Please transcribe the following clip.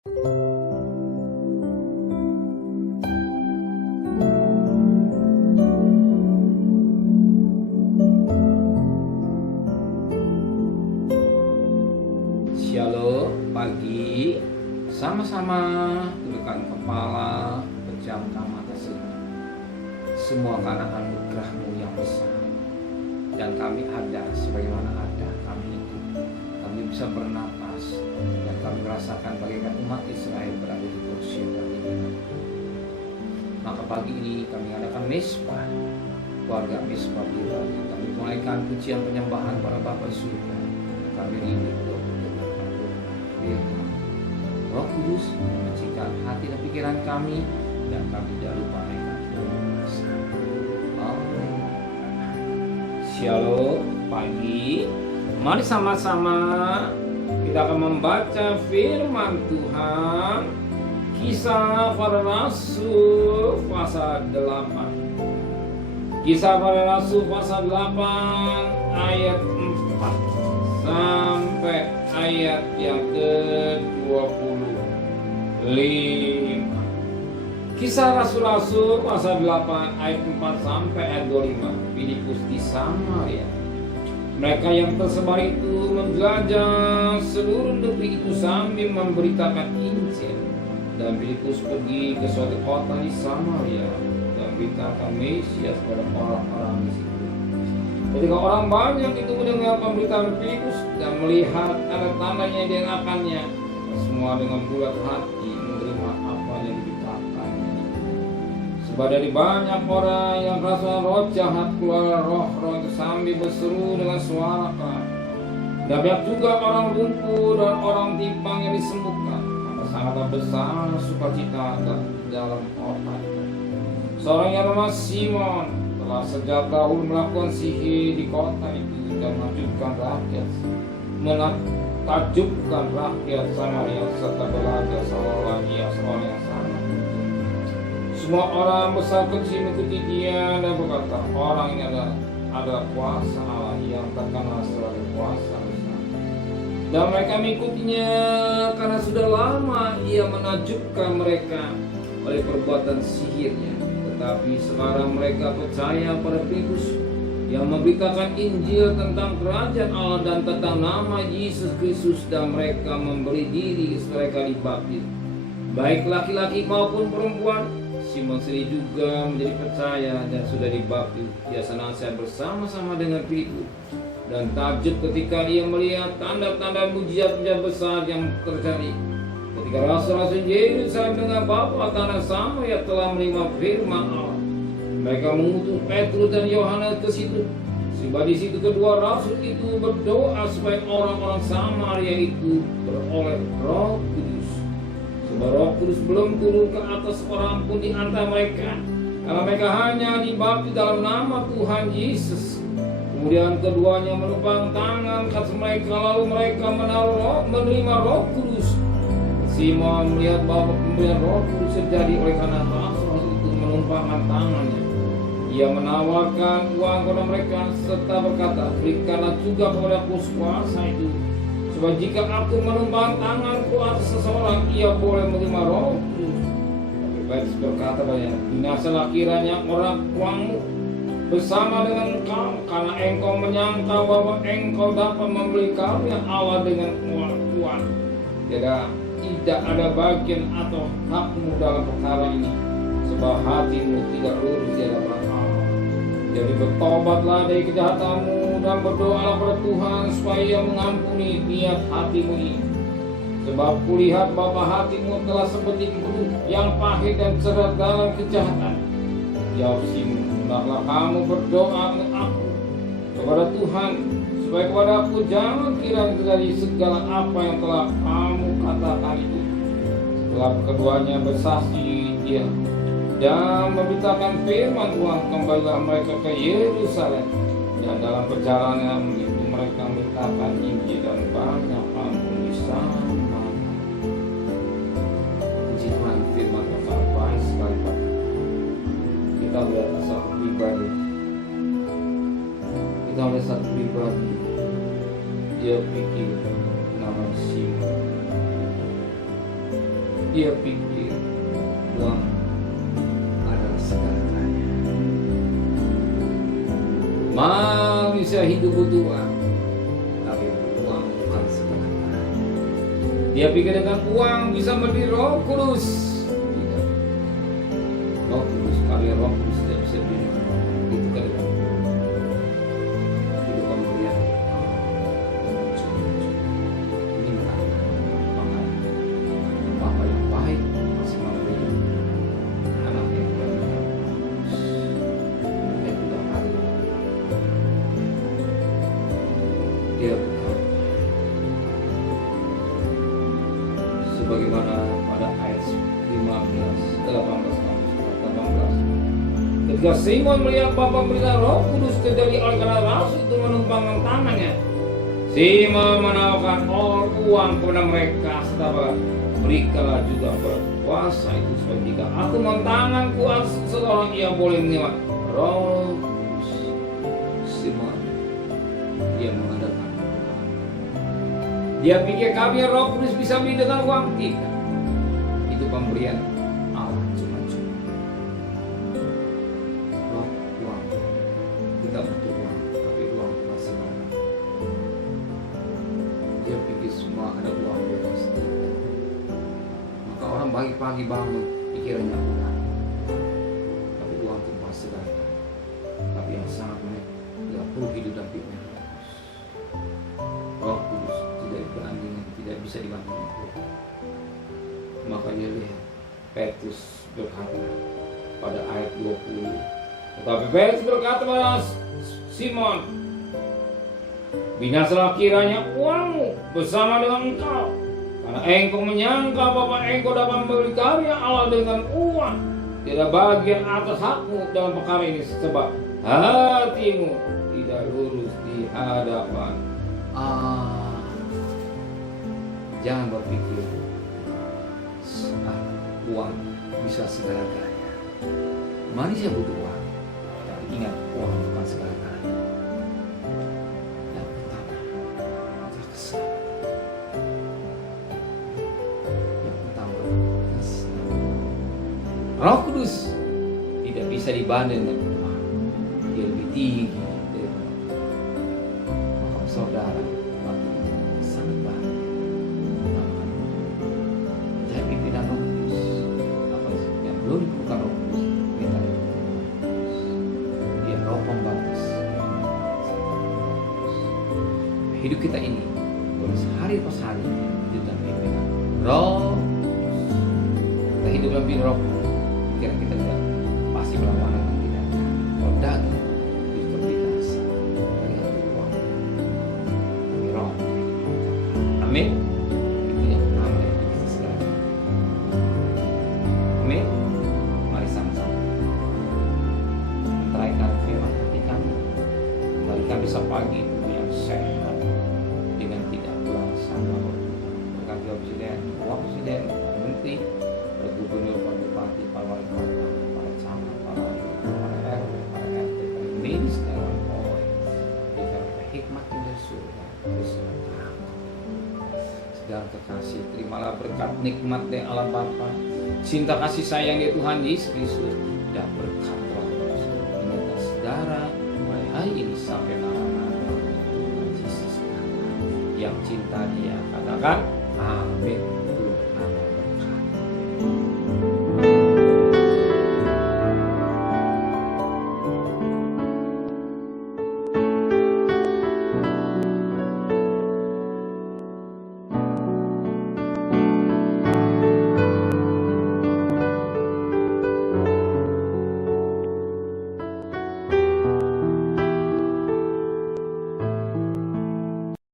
Shalom pagi, sama-sama tundukkan kepala, pejamkan mata sejenak. Semua karena anugerah-Mu yang besar, dan kami ada sebagaimana ada kami itu. Kami bisa bernapas dan kami merasakan bagaikan umat Israel berada di kursi ini. Maka pagi ini kami adakan mesbah, keluarga mesbah pribadi. Kami mulaikan pujian penyembahan para Bapa surga. Kami rindu Roh Kudus menyucikan hati dan pikiran kami, dan kami tidak lupa mereka. Amin. Shalom pagi. Mari sama-sama kita akan membaca firman Tuhan. Kisah para Rasul pasal 8. Kisah para Rasul pasal 8 ayat 4 sampai ayat yang ke-25. Kisah Rasul-Rasul pasal 8 ayat 4 sampai ayat 25. Filipus di Samaria. Mereka yang tersebar itu menjelajah seluruh negeri itu sambil memberitakan Injil. Dan Filipus pergi ke suatu kota di Samaria dan memberitakan Mesias kepada orang-orang di situ. Ketika orang banyak itu mendengar pemberitaan Filipus dan melihat tanda-tandanya yang dilakukannya, semua dengan bulat hati menerima apa yang diberitakannya. Sebab dari banyak orang yang rasa roh jahat keluar roh-roh itu sambil berseru dengan suara keras. Dan banyak juga orang lumpuh dan orang timpang yang disembuhkan. Maka sangatlah besar sukacita dalam kota itu. Seorang yang bernama Simon telah sejak dahulu melakukan sihir di kota itu dan menakjubkan rakyat Samaria serta belajar seolah ia seorang yang sama. Semua orang besar kecil mengikuti dia dan berkata, orang ini adalah kuasa Allah yang terkenal sebagai kuasa besar. Dan mereka mengikutinya karena sudah lama ia menakjubkan mereka oleh perbuatan sihirnya. Tetapi sekarang mereka percaya pada Filipus yang memberitakan Injil tentang kerajaan Allah dan tentang nama Yesus Kristus, dan mereka memberi diri mereka dibaptis, baik laki-laki maupun perempuan. Simon sendiri juga menjadi percaya dan sudah dibaptis. Dia senantiasa bersama-sama dengan Filipus dan takjub ketika dia melihat tanda-tanda mujizat-mujizat besar yang terjadi. Ketika rasul-rasul Yerusalem dengan Bapa tanah Samaria telah menerima firman Allah, mereka mengutus Petrus dan Yohanes ke situ. Sebab di situ kedua rasul itu berdoa supaya orang-orang Samaria itu beroleh Roh Kudus. Sebab Roh Kudus belum turun ke atas orang pun di antara mereka, karena mereka hanya dibaptis dalam nama Tuhan Yesus. Kemudian keduanya menumpang tangan ke atas mereka, lalu mereka menerima Roh Kudus. Simon melihat bahwa pemberian Roh Kudus terjadi oleh karena rasul itu menumpangkan tangannya. Ia menawarkan uang kepada mereka serta berkata, berikanlah juga kepada aku kuasa itu. Sebab jika aku menumpang tanganku atas seseorang, ia boleh menerima Roh Kudus. Tapi Petrus berkata banyak, binasalah kiranya orang tuamu bersama dengan engkau, karena engkau menyangka bahwa engkau dapat membeli karunia Allah dengan uang. Tidak ada bagian atau hakmu dalam perkara ini, sebab hatimu tidak lurus di hadapan Allah. Jadi bertobatlah dari kejahatanmu dan berdoalah kepada Tuhan supaya Ia mengampuni niat hatimu ini. Sebab kulihat bahwa hatimu telah seperti empedu yang pahit dan seret dalam kejahatan. Jawab Simon, hendaklah kamu berdoa untuk aku kepada Tuhan, supaya kepada aku jangan kiranya terjadi segala apa yang telah kamu katakan itu. Setelah keduanya bersaksi dia dan memberitakan firman Tuhan, kembalilah mereka ke Yerusalem. Dan dalam perjalanan itu mereka memberitakan Injil dan banyak ampun di sana. Puji Tuhan, firman Tuhan baik sekali Pak. Kita melihat asal pribadi. Kita melihat satu pribadi. Dia pikir nama Simon. Dia pikir uang adalah segalanya. Manusia hidup butuh uang, tapi uang bukan segalanya. Dia pikir dengan uang bisa membeli Roh Kudus. Tidak. Roh Kudus, karya Roh Kudus tidak bisa beli. Itu kan hidup pemberian. Ini maka Bapa yang baik masih memberi anak yang baik. Dia tidak hari. Dia berkata, sebagaimana pada ayat 18. Ketika Simon melihat Bapa memberikan Roh Kudus terjadi oleh karena rasul itu menumpangkan tangannya, Simon menawarkan uang kepada mereka serta berikanlah juga berkuasa itu supaya jika aku mentangan kuasa seseorang ia boleh menerima Roh Kudus. Simon dia mengadakan. Dia pikir kami Roh Kudus bisa beli dengan uang. Tidak. Itu pemberian Allah cuma-cuma. Uang. Kita butuh uang, tapi uang bukan segalanya. Dia pikir semua ada uang bebas. Maka orang pagi-pagi bangun pikirannya uang. Tapi uang itu bukan segalanya. Tapi yang sangat menarik, dia perlu hidup dan pikiran. Roh Kudus tidak bisa dibandingkan. Makanya lihat Petrus berkata pada ayat 20. Tetapi Petrus berkata pada Simon, binasalah kiranya uangmu bersama dengan engkau, karena engkau menyangka bahwa engkau dapat membeli karya Allah dengan uang. Tidak bagian atas hakmu dalam perkara ini, sebab hatimu tidak lurus di hadapan Allah. Jangan berpikir uang bisa segala-galanya. Manusia butuh uang, tapi ingat uang bukan segala-galanya. Yang pertama adalah keselamatan. Yang pertama keselamatan. Roh Kudus tidak bisa dibanding dengan uang. Dia lebih tinggi dari uang. Maka saudara, hidup kita ini boleh sehari pas hari hidup dalam pimpinan Roh. Kita hidup dalam pimpinan Roh, pikiran kita tidak pasti berlawanan dengan kita. Kalau daging itu binasa, dengan uang, tapi Roh. Amin. Itu yang pertama yang kita sedang. Amin. Mari sama-sama menteraikan firman hati kami. Mari kami bisa pagi yang sehat. Presiden, menteri, para gubernur, para bupati, para wali kota, para camat, para RW, para RT, para minister, para hikmat dari surga, segala kekasih, terimalah berkat nikmat dari Allah Bapa, cinta kasih sayang dari Tuhan Yesus Kristus, dan berkat Roh Kudus menyertai saudara mulai hari ini sampai malam Tuhan Yesus yang cinta Dia. Katakan amin.